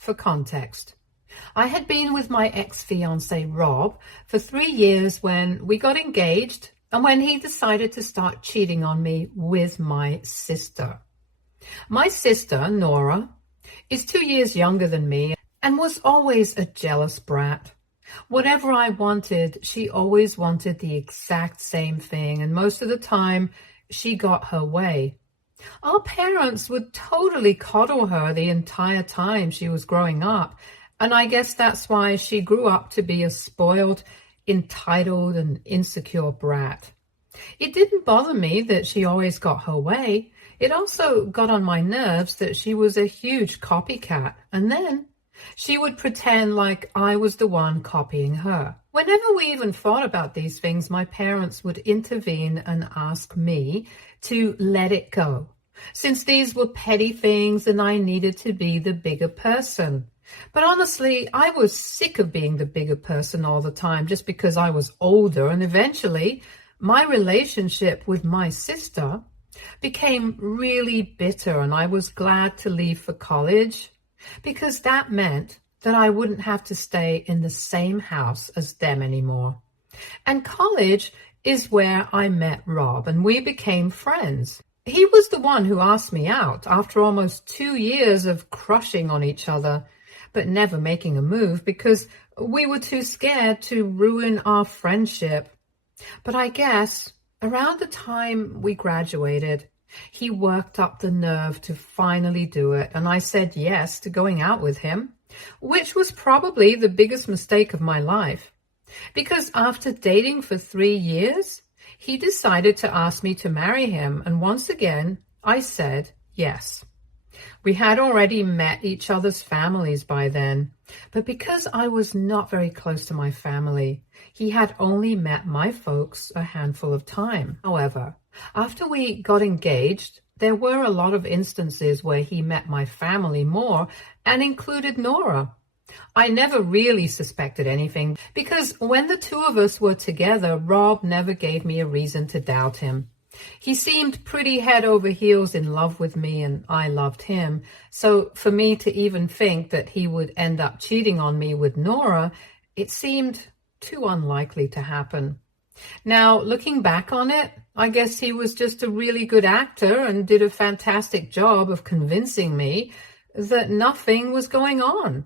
For context, I had been with my ex-fiancé Rob for 3 years when we got engaged and when he decided to start cheating on me with my sister. My sister, Nora, is 2 years younger than me and was always a jealous brat. Whatever I wanted, she always wanted the exact same thing, and most of the time, she got her way. Our parents would totally coddle her the entire time she was growing up, and I guess that's why she grew up to be a spoiled, entitled, and insecure brat. It didn't bother me that she always got her way. It also got on my nerves that she was a huge copycat, and then she would pretend like I was the one copying her. Whenever we even thought about these things, my parents would intervene and ask me to let it go, since these were petty things and I needed to be the bigger person. But honestly, I was sick of being the bigger person all the time just because I was older, and eventually my relationship with my sister became really bitter, and I was glad to leave for college because that meant that I wouldn't have to stay in the same house as them anymore. And college is where I met Rob, and we became friends. He was the one who asked me out after almost 2 years of crushing on each other, but never making a move because we were too scared to ruin our friendship. But I guess around the time we graduated, he worked up the nerve to finally do it, and I said yes to going out with him, which was probably the biggest mistake of my life. Because after dating for 3 years, he decided to ask me to marry him, and once again, I said yes. We had already met each other's families by then, but because I was not very close to my family, he had only met my folks a handful of time. However, after we got engaged, there were a lot of instances where he met my family more and included Nora. I never really suspected anything because when the two of us were together, Rob never gave me a reason to doubt him. He seemed pretty head over heels in love with me, and I loved him. So for me to even think that he would end up cheating on me with Nora, it seemed too unlikely to happen. Now, looking back on it, I guess he was just a really good actor and did a fantastic job of convincing me that nothing was going on,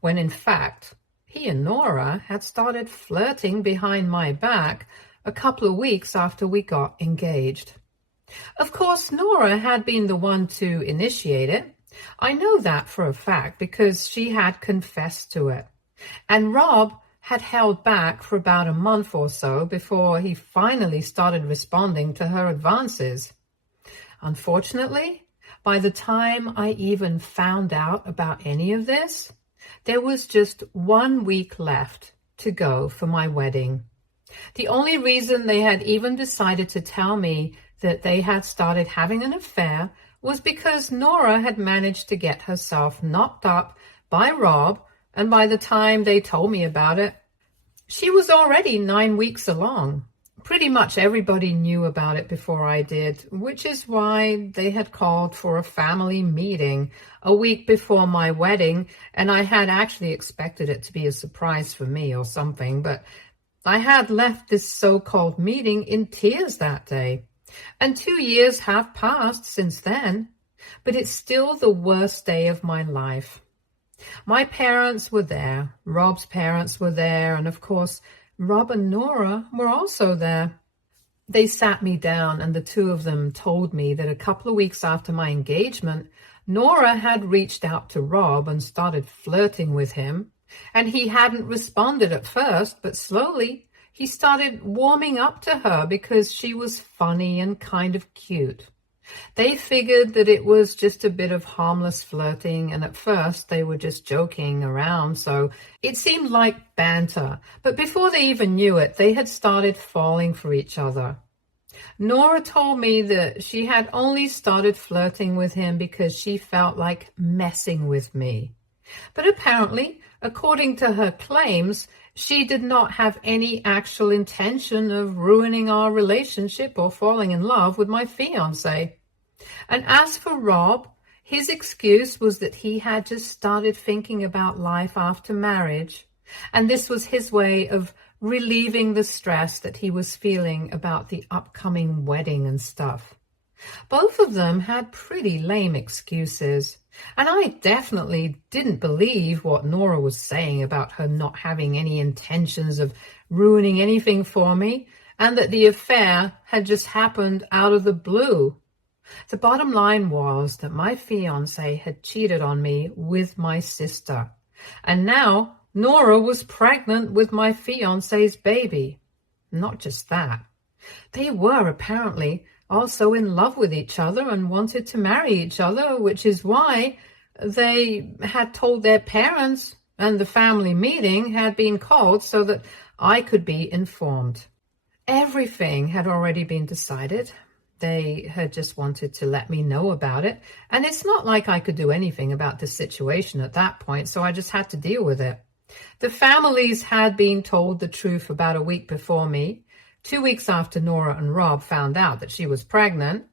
when in fact, he and Nora had started flirting behind my back a couple of weeks after we got engaged. Of course, Nora had been the one to initiate it. I know that for a fact because she had confessed to it. And Rob had held back for about a month or so before he finally started responding to her advances. Unfortunately, by the time I even found out about any of this, there was just 1 week left to go for my wedding. The only reason they had even decided to tell me that they had started having an affair was because Nora had managed to get herself knocked up by Rob, and by the time they told me about it, she was already 9 weeks along. Pretty much everybody knew about it before I did, which is why they had called for a family meeting a week before my wedding, and I had actually expected it to be a surprise for me or something, but I had left this so-called meeting in tears that day. And 2 years have passed since then, but it's still the worst day of my life. My parents were there, Rob's parents were there, and of course, Rob and Nora were also there. They sat me down and the two of them told me that a couple of weeks after my engagement, Nora had reached out to Rob and started flirting with him. And he hadn't responded at first, but slowly he started warming up to her because she was funny and kind of cute. They figured that it was just a bit of harmless flirting, and at first they were just joking around, so it seemed like banter. But before they even knew it, they had started falling for each other. Nora told me that she had only started flirting with him because she felt like messing with me. But apparently, according to her claims, she did not have any actual intention of ruining our relationship or falling in love with my fiancé. And as for Rob, His excuse was that he had just started thinking about life after marriage, and this was his way of relieving the stress that he was feeling about the upcoming wedding and stuff. Both of them had pretty lame excuses, and I definitely didn't believe what Nora was saying about her not having any intentions of ruining anything for me, and that the affair had just happened out of the blue. The bottom line was that my fiancé had cheated on me with my sister, and now Nora was pregnant with my fiancé's baby. Not just that. They were apparently also in love with each other and wanted to marry each other, which is why they had told their parents, and the family meeting had been called so that I could be informed. Everything had already been decided. They had just wanted to let me know about it, and it's not like I could do anything about the situation at that point, so I just had to deal with it. The families had been told the truth about a week before me, 2 weeks after Nora and Rob found out that she was pregnant,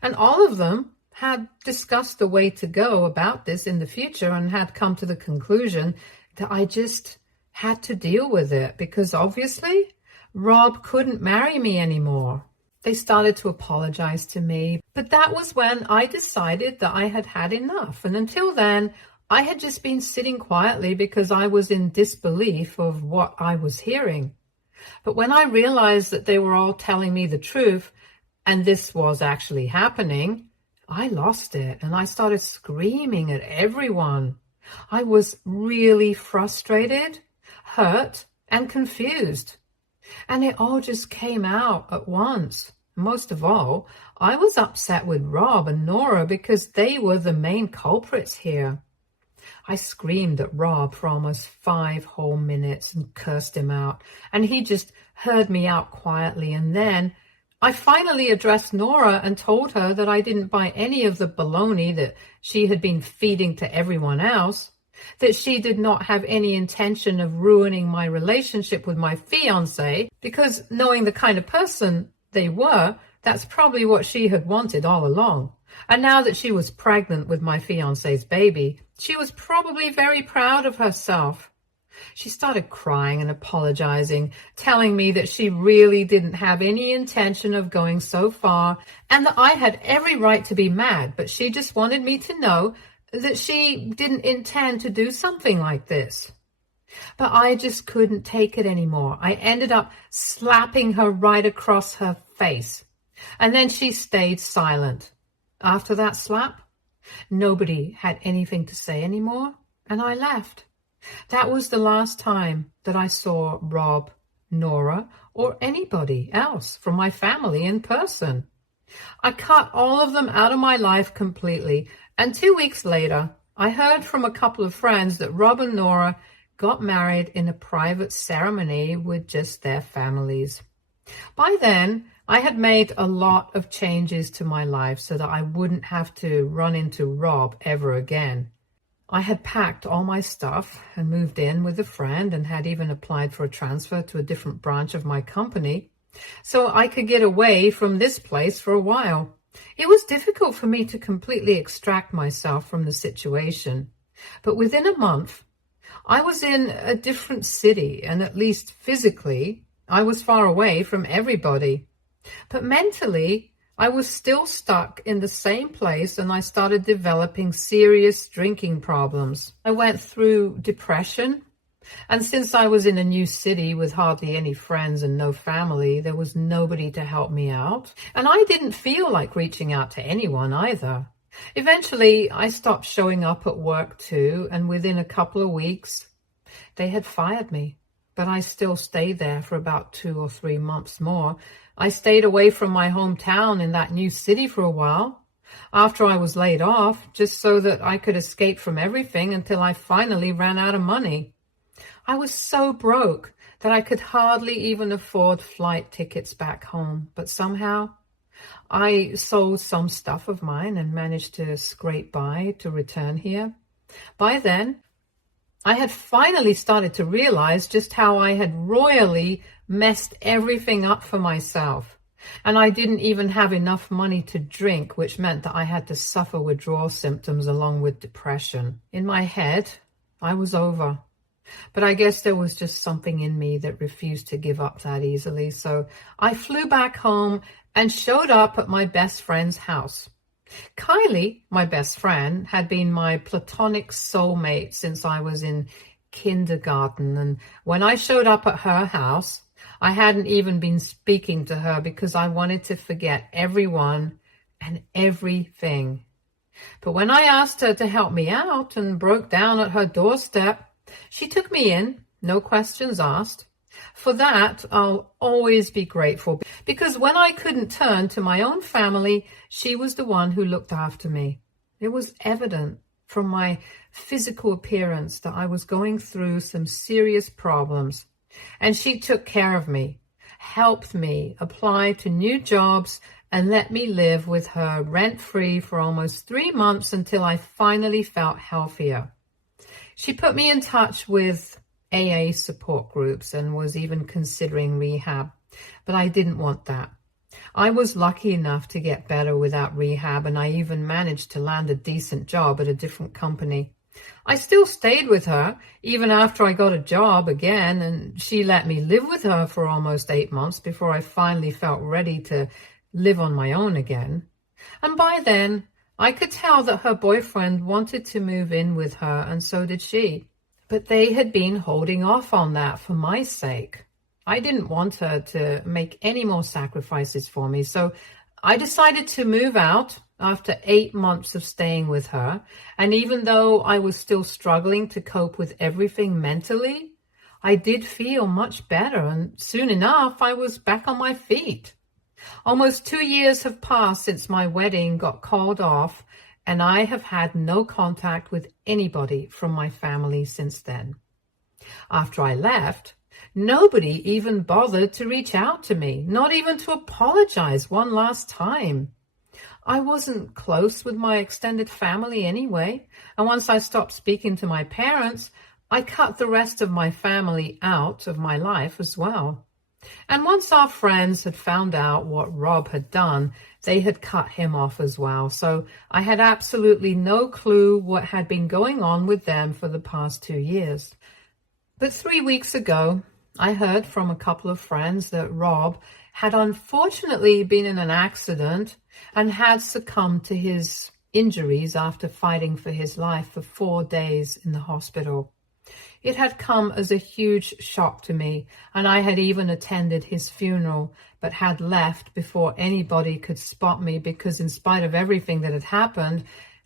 and all of them had discussed the way to go about this in the future and had come to the conclusion that I just had to deal with it because obviously Rob couldn't marry me anymore. They started to apologize to me, but that was when I decided that I had had enough. And until then, I had just been sitting quietly because I was in disbelief of what I was hearing. But when I realized that they were all telling me the truth, and this was actually happening, I lost it and I started screaming at everyone. I was really frustrated, hurt, and confused. And it all just came out at once. Most of all, I was upset with Rob and Nora because they were the main culprits here. I screamed at Rob for almost 5 whole minutes and cursed him out, and he just heard me out quietly. And then I finally addressed Nora and told her that I didn't buy any of the baloney that she had been feeding to everyone else, that she did not have any intention of ruining my relationship with my fiancé, because knowing the kind of person they were, that's probably what she had wanted all along. And now that she was pregnant with my fiancé's baby, she was probably very proud of herself. She started crying and apologizing, telling me that she really didn't have any intention of going so far and that I had every right to be mad, but she just wanted me to know that she didn't intend to do something like this. But I just couldn't take it anymore. I ended up slapping her right across her face, and then she stayed silent. After that slap, nobody had anything to say anymore, and I left. That was the last time that I saw Rob, Nora, or anybody else from my family in person. I cut all of them out of my life completely, and 2 weeks later, I heard from a couple of friends that Rob and Nora got married in a private ceremony with just their families. By then, I had made a lot of changes to my life so that I wouldn't have to run into Rob ever again. I had packed all my stuff and moved in with a friend and had even applied for a transfer to a different branch of my company so I could get away from this place for a while. It was difficult for me to completely extract myself from the situation, but within a month, I was in a different city, and at least physically, I was far away from everybody. But mentally, I was still stuck in the same place, and I started developing serious drinking problems. I went through depression, and since I was in a new city with hardly any friends and no family, there was nobody to help me out. And I didn't feel like reaching out to anyone either. Eventually, I stopped showing up at work too, and within a couple of weeks, they had fired me. But I still stayed there for about 2 or 3 months more. I stayed away from my hometown in that new city for a while, after I was laid off, just so that I could escape from everything until I finally ran out of money. I was so broke that I could hardly even afford flight tickets back home, but somehow I sold some stuff of mine and managed to scrape by to return here. By then, I had finally started to realize just how I had royally messed everything up for myself. And I didn't even have enough money to drink, which meant that I had to suffer withdrawal symptoms along with depression. In my head, I was over. But I guess there was just something in me that refused to give up that easily. So I flew back home and showed up at my best friend's house. Kylie, my best friend, had been my platonic soulmate since I was in kindergarten. And when I showed up at her house, I hadn't even been speaking to her because I wanted to forget everyone and everything. But when I asked her to help me out and broke down at her doorstep, she took me in, no questions asked. For that, I'll always be grateful, because when I couldn't turn to my own family, she was the one who looked after me. It was evident from my physical appearance that I was going through some serious problems, and she took care of me, helped me apply to new jobs, and let me live with her rent-free for almost 3 months until I finally felt healthier. She put me in touch with AA support groups and was even considering rehab, but I didn't want that. I was lucky enough to get better without rehab, and I even managed to land a decent job at a different company. I still stayed with her even after I got a job again, and she let me live with her for almost 8 months before I finally felt ready to live on my own again. And by then, I could tell that her boyfriend wanted to move in with her, and so did she. But they had been holding off on that for my sake. I didn't want her to make any more sacrifices for me, so I decided to move out after 8 months of staying with her. And even though I was still struggling to cope with everything mentally, I did feel much better, and soon enough, I was back on my feet. Almost 2 years have passed since my wedding got called off, and I have had no contact with anybody from my family since then. After I left, nobody even bothered to reach out to me, not even to apologize one last time. I wasn't close with my extended family anyway, and once I stopped speaking to my parents, I cut the rest of my family out of my life as well. And once our friends had found out what Rob had done, they had cut him off as well. So I had absolutely no clue what had been going on with them for the past 2 years. But 3 weeks ago, I heard from a couple of friends that Rob had unfortunately been in an accident and had succumbed to his injuries after fighting for his life for 4 days in the hospital. It had come as a huge shock to me, and I had even attended his funeral, but had left before anybody could spot me because in spite of everything that had happened,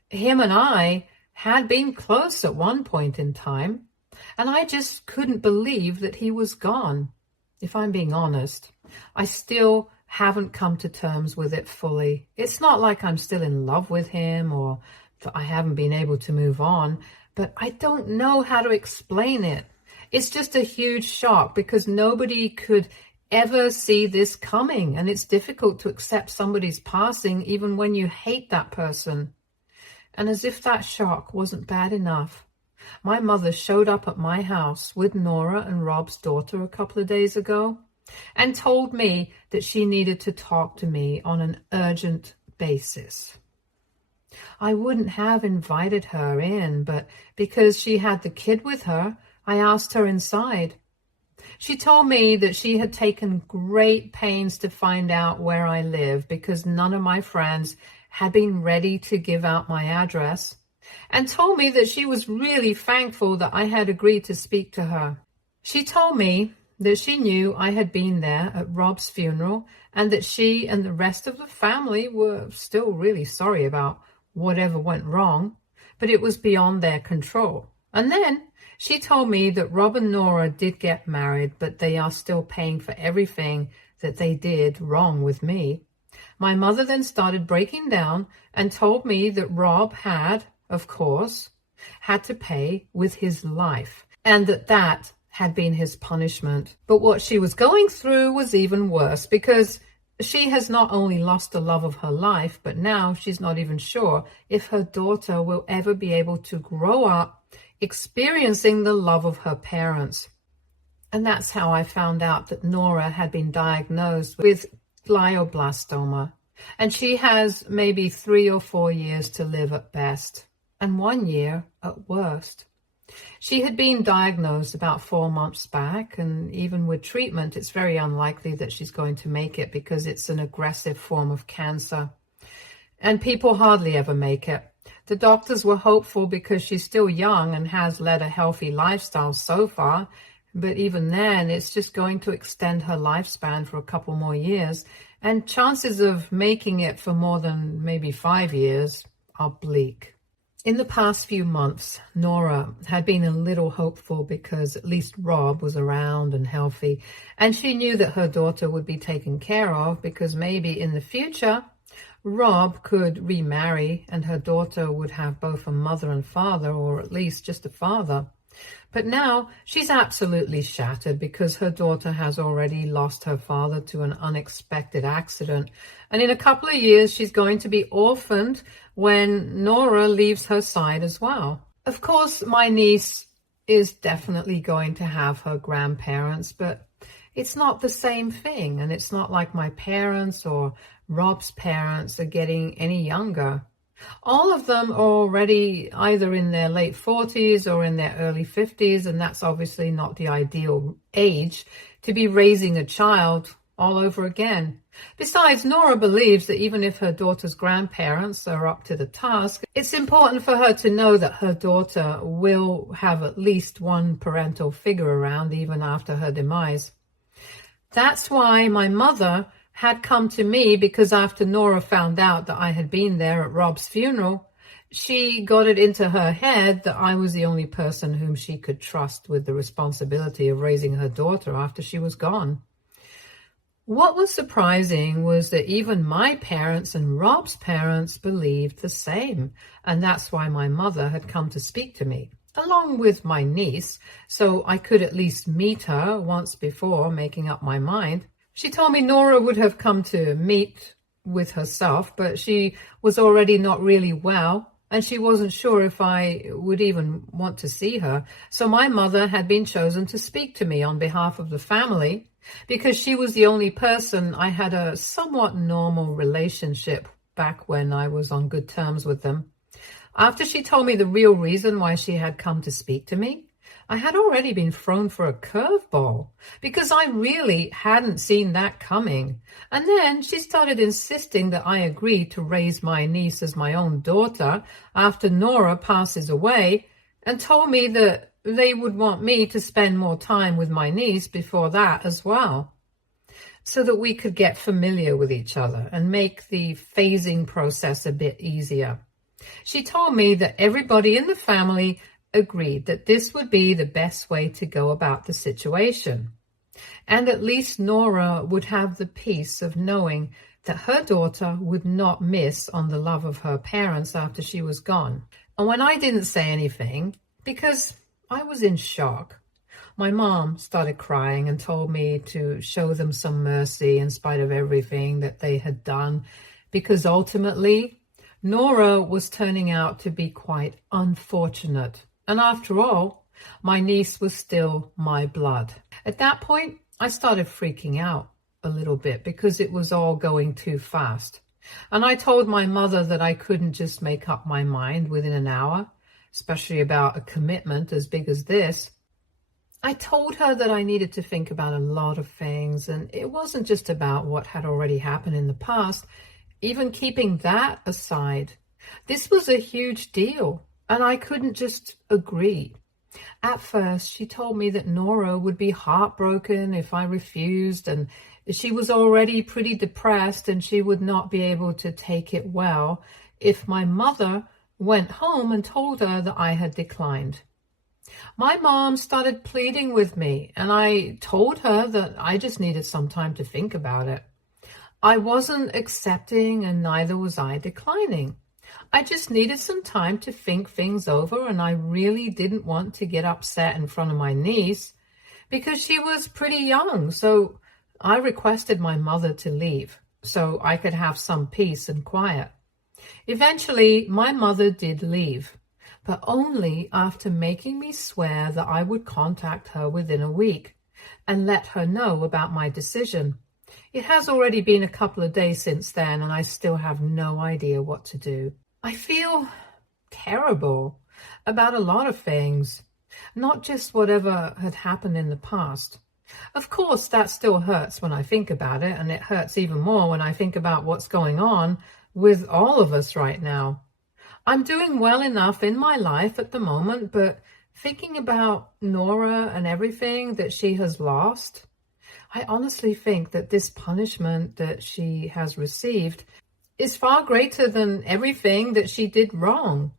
him and I had been close at one point in time, and I just couldn't believe that he was gone. If I'm being honest, I still haven't come to terms with it fully. It's not like I'm still in love with him or that I haven't been able to move on, but I don't know how to explain it. It's just a huge shock because nobody could ever see this coming, and it's difficult to accept somebody's passing even when you hate that person. And as if that shock wasn't bad enough, my mother showed up at my house with Nora and Rob's daughter a couple of days ago and told me that she needed to talk to me on an urgent basis. I wouldn't have invited her in, but because she had the kid with her, I asked her inside. She told me that she had taken great pains to find out where I live because none of my friends had been ready to give out my address, and told me that she was really thankful that I had agreed to speak to her. She told me that she knew I had been there at Rob's funeral and that she and the rest of the family were still really sorry about whatever went wrong, but it was beyond their control. And then she told me that Rob and Nora did get married, but they are still paying for everything that they did wrong with me. My mother then started breaking down and told me that Rob had, of course, had to pay with his life, and that had been his punishment. But what she was going through was even worse because she has not only lost the love of her life, but now she's not even sure if her daughter will ever be able to grow up experiencing the love of her parents. And that's how I found out that Nora had been diagnosed with glioblastoma, and she has maybe 3 or 4 years to live at best, and 1 year at worst. She had been diagnosed about 4 months back, and even with treatment, it's very unlikely that she's going to make it because it's an aggressive form of cancer. And people hardly ever make it. The doctors were hopeful because she's still young and has led a healthy lifestyle so far, but even then, it's just going to extend her lifespan for a couple more years, and chances of making it for more than maybe 5 years are bleak. In the past few months, Nora had been a little hopeful because at least Rob was around and healthy, and she knew that her daughter would be taken care of because maybe in the future, Rob could remarry and her daughter would have both a mother and father, or at least just a father. But now she's absolutely shattered because her daughter has already lost her father to an unexpected accident. And in a couple of years, she's going to be orphaned when Nora leaves her side as well. Of course, my niece is definitely going to have her grandparents, but it's not the same thing. And it's not like my parents or Rob's parents are getting any younger. All of them are already either in their late 40s or in their early 50s, and that's obviously not the ideal age to be raising a child all over again. Besides, Nora believes that even if her daughter's grandparents are up to the task, it's important for her to know that her daughter will have at least one parental figure around even after her demise. That's why my mother had come to me, because after Nora found out that I had been there at Rob's funeral, she got it into her head that I was the only person whom she could trust with the responsibility of raising her daughter after she was gone. What was surprising was that even my parents and Rob's parents believed the same, and that's why my mother had come to speak to me, along with my niece, so I could at least meet her once before making up my mind. She told me Nora would have come to meet with herself, but she was already not really well, and she wasn't sure if I would even want to see her. So my mother had been chosen to speak to me on behalf of the family, because she was the only person I had a somewhat normal relationship back when I was on good terms with them. After she told me the real reason why she had come to speak to me, I had already been thrown for a curveball because I really hadn't seen that coming. And then she started insisting that I agreed to raise my niece as my own daughter after Nora passes away, and told me that they would want me to spend more time with my niece before that as well, so that we could get familiar with each other and make the phasing process a bit easier. She told me that everybody in the family agreed that this would be the best way to go about the situation. And at least Nora would have the peace of knowing that her daughter would not miss on the love of her parents after she was gone. And when I didn't say anything, because I was in shock, my mom started crying and told me to show them some mercy in spite of everything that they had done, because ultimately Nora was turning out to be quite unfortunate. And after all, my niece was still my blood. At that point, I started freaking out a little bit because it was all going too fast. And I told my mother that I couldn't just make up my mind within an hour, especially about a commitment as big as this. I told her that I needed to think about a lot of things, and it wasn't just about what had already happened in the past. Even keeping that aside, this was a huge deal. And I couldn't just agree. At first, she told me that Nora would be heartbroken if I refused, and she was already pretty depressed and she would not be able to take it well if my mother went home and told her that I had declined. My mom started pleading with me, and I told her that I just needed some time to think about it. I wasn't accepting, and neither was I declining. I just needed some time to think things over, and I really didn't want to get upset in front of my niece because she was pretty young. So I requested my mother to leave so I could have some peace and quiet. Eventually, my mother did leave, but only after making me swear that I would contact her within a week and let her know about my decision. It has already been a couple of days since then, and I still have no idea what to do. I feel terrible about a lot of things, not just whatever had happened in the past. Of course, that still hurts when I think about it, and it hurts even more when I think about what's going on with all of us right now. I'm doing well enough in my life at the moment, but thinking about Nora and everything that she has lost, I honestly think that this punishment that she has received is far greater than everything that she did wrong.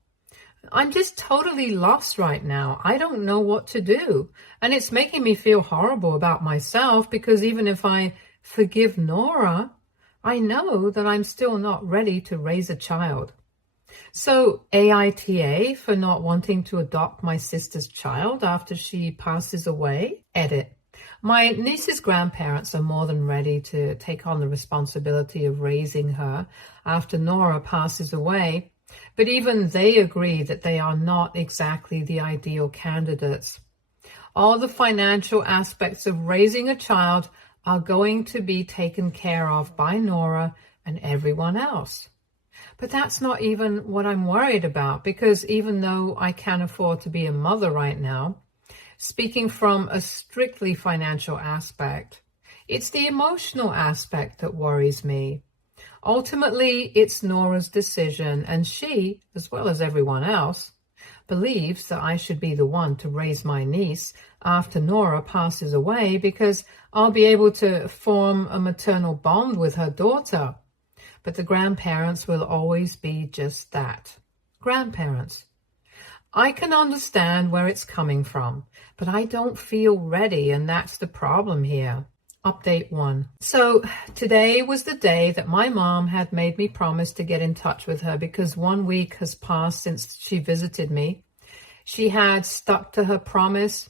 I'm just totally lost right now. I don't know what to do. And it's making me feel horrible about myself, because even if I forgive Nora, I know that I'm still not ready to raise a child. So AITA for not wanting to adopt my sister's child after she passes away. Edit. My niece's grandparents are more than ready to take on the responsibility of raising her after Nora passes away, but even they agree that they are not exactly the ideal candidates. All the financial aspects of raising a child are going to be taken care of by Nora and everyone else. But that's not even what I'm worried about, because even though I can't afford to be a mother right now, speaking from a strictly financial aspect, it's the emotional aspect that worries me. Ultimately, it's Nora's decision, and she, as well as everyone else, believes that I should be the one to raise my niece after Nora passes away, because I'll be able to form a maternal bond with her daughter. But the grandparents will always be just that, grandparents. I can understand where it's coming from, but I don't feel ready, and that's the problem here. Update 1. So today was the day that my mom had made me promise to get in touch with her, because 1 week has passed since she visited me. She had stuck to her promise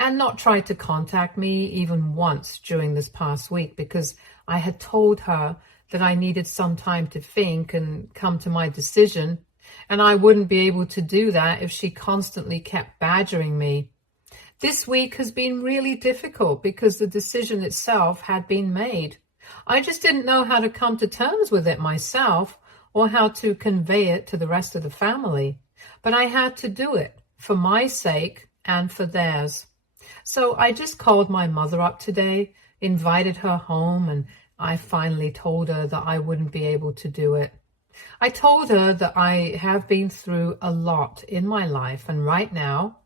and not tried to contact me even once during this past week, because I had told her that I needed some time to think and come to my decision, and I wouldn't be able to do that if she constantly kept badgering me. This week has been really difficult because the decision itself had been made. I just didn't know how to come to terms with it myself, or how to convey it to the rest of the family. But I had to do it for my sake and for theirs. So I just called my mother up today, invited her home, and I finally told her that I wouldn't be able to do it. I told her that I have been through a lot in my life, and right now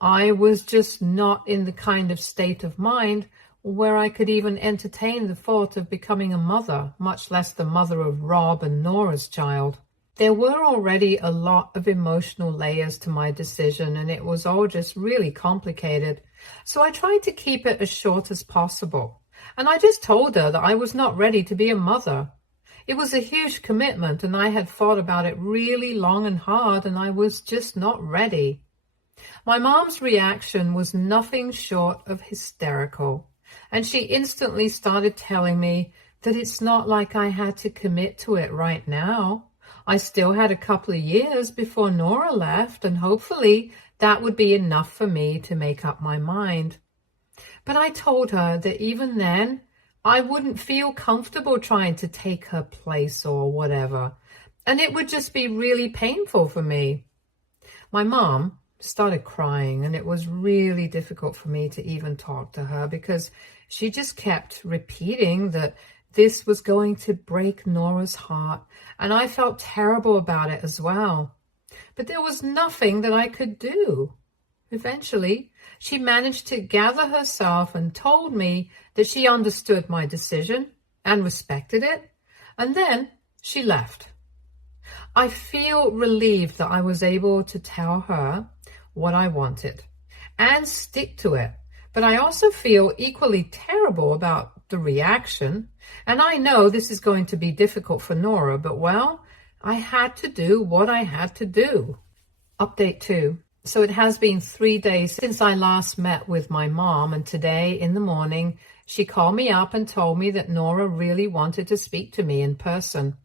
I was just not in the kind of state of mind where I could even entertain the thought of becoming a mother, much less the mother of Rob and Nora's child. There were already a lot of emotional layers to my decision, and it was all just really complicated. So I tried to keep it as short as possible. And I just told her that I was not ready to be a mother. It was a huge commitment, and I had thought about it really long and hard, and I was just not ready. My mom's reaction was nothing short of hysterical, and she instantly started telling me that it's not like I had to commit to it right now. I still had a couple of years before Nora left, and hopefully that would be enough for me to make up my mind. But I told her that even then, I wouldn't feel comfortable trying to take her place or whatever, and it would just be really painful for me. My mom started crying, and it was really difficult for me to even talk to her, because she just kept repeating that this was going to break Nora's heart, and I felt terrible about it as well. But there was nothing that I could do. Eventually, she managed to gather herself and told me that she understood my decision and respected it, and then she left. I feel relieved that I was able to tell her what I wanted and stick to it, but I also feel equally terrible about the reaction, and I know this is going to be difficult for Nora, but well, I had to do what I had to do. Update 2. So it has been 3 days since I last met with my mom, and today in the morning, she called me up and told me that Nora really wanted to speak to me in person.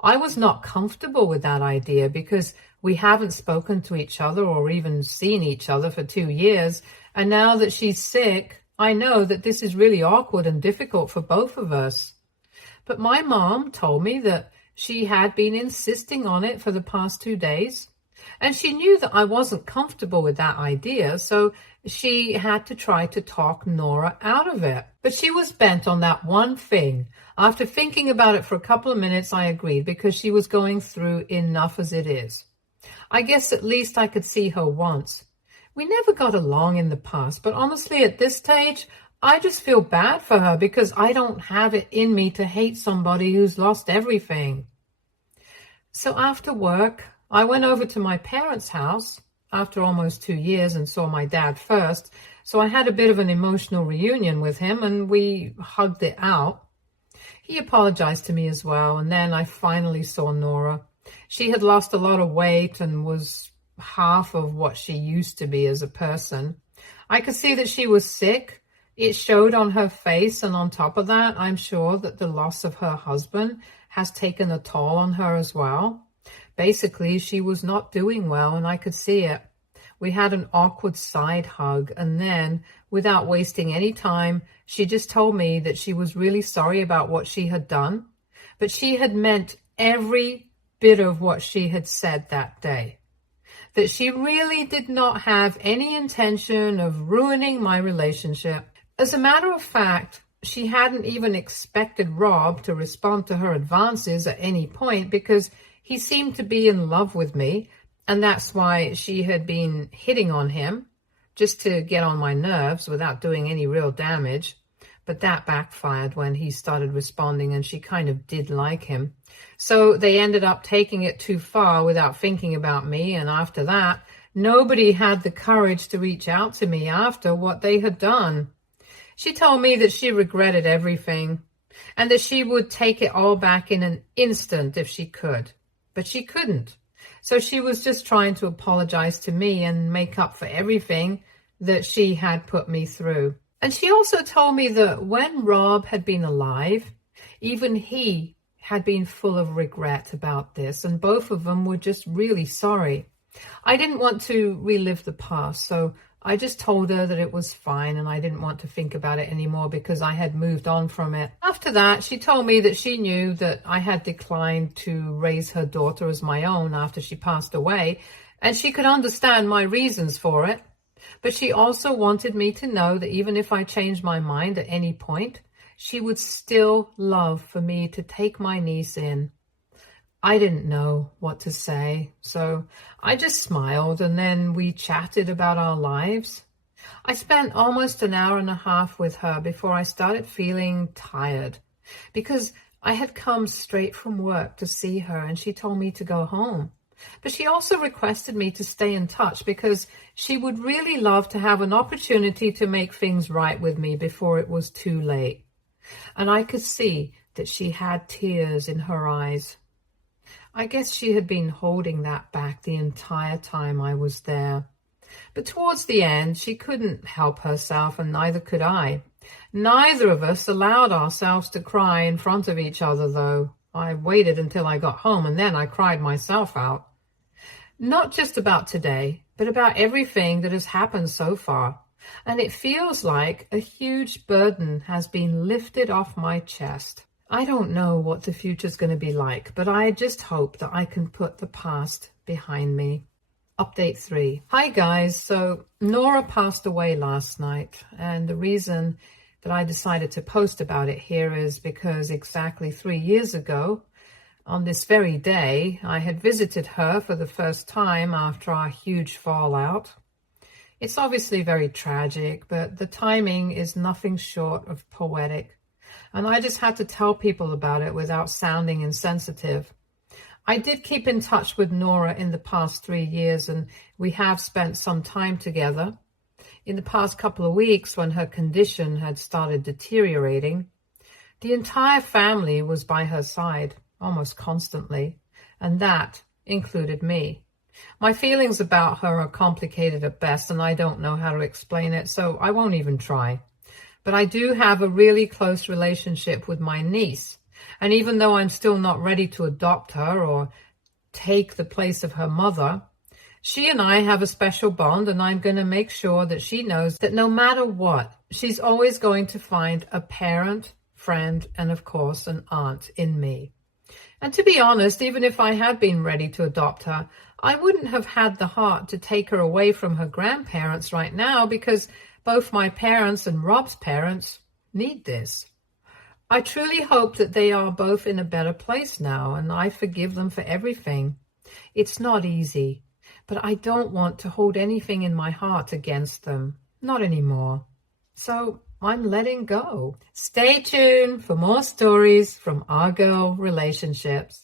I was not comfortable with that idea because we haven't spoken to each other or even seen each other for 2 years, and now that she's sick, I know that this is really awkward and difficult for both of us. But my mom told me that she had been insisting on it for the past 2 days, and she knew that I wasn't comfortable with that idea, so she had to try to talk Nora out of it. But she was bent on that one thing. After thinking about it for a couple of minutes, I agreed because she was going through enough as it is. I guess at least I could see her once. We never got along in the past, but honestly, at this stage, I just feel bad for her because I don't have it in me to hate somebody who's lost everything. So after work, I went over to my parents' house after almost 2 years and saw my dad first. So I had a bit of an emotional reunion with him and we hugged it out. He apologized to me as well, and then I finally saw Nora. She had lost a lot of weight and was half of what she used to be as a person. I could see that she was sick. It showed on her face, and on top of that, I'm sure that the loss of her husband has taken a toll on her as well. Basically, she was not doing well, and I could see it. We had an awkward side hug, and then, without wasting any time, she just told me that she was really sorry about what she had done, but she had meant every bit of what she had said that day. That she really did not have any intention of ruining my relationship. As a matter of fact, she hadn't even expected Rob to respond to her advances at any point because he seemed to be in love with me, and that's why she had been hitting on him just to get on my nerves without doing any real damage. But that backfired when he started responding and she kind of did like him. So they ended up taking it too far without thinking about me, and after that, nobody had the courage to reach out to me after what they had done. She told me that she regretted everything and that she would take it all back in an instant if she could. But she couldn't. So she was just trying to apologize to me and make up for everything that she had put me through. And she also told me that when Rob had been alive, even he had been full of regret about this, and both of them were just really sorry. I didn't want to relive the past, so I just told her that it was fine and I didn't want to think about it anymore because I had moved on from it. After that, she told me that she knew that I had declined to raise her daughter as my own after she passed away, and she could understand my reasons for it. But she also wanted me to know that even if I changed my mind at any point, she would still love for me to take my niece in. I didn't know what to say, so I just smiled and then we chatted about our lives. I spent almost an hour and a half with her before I started feeling tired because I had come straight from work to see her and she told me to go home. But she also requested me to stay in touch because she would really love to have an opportunity to make things right with me before it was too late. And I could see that she had tears in her eyes. I guess she had been holding that back the entire time I was there. But towards the end, she couldn't help herself, and neither could I. Neither of us allowed ourselves to cry in front of each other, though. I waited until I got home, and then I cried myself out. Not just about today, but about everything that has happened so far. And it feels like a huge burden has been lifted off my chest. I don't know what the future's going to be like, but I just hope that I can put the past behind me. Update 3. Hi guys, so Nora passed away last night, and the reason that I decided to post about it here is because exactly 3 years ago, on this very day, I had visited her for the first time after our huge fallout. It's obviously very tragic, but the timing is nothing short of poetic. And I just had to tell people about it without sounding insensitive. I did keep in touch with Nora in the past 3 years, and we have spent some time together. In the past couple of weeks, when her condition had started deteriorating, the entire family was by her side, almost constantly, and that included me. My feelings about her are complicated at best, and I don't know how to explain it, so I won't even try. But I do have a really close relationship with my niece. And even though I'm still not ready to adopt her or take the place of her mother, She and I have a special bond, and I'm going to make sure that she knows that no matter what, she's always going to find a parent, friend, and of course, an aunt in me. And to be honest, even if I had been ready to adopt her, I wouldn't have had the heart to take her away from her grandparents right now because both my parents and Rob's parents need this. I truly hope that they are both in a better place now, and I forgive them for everything. It's not easy, but I don't want to hold anything in my heart against them. Not anymore. So I'm letting go. Stay tuned for more stories from our girl relationships.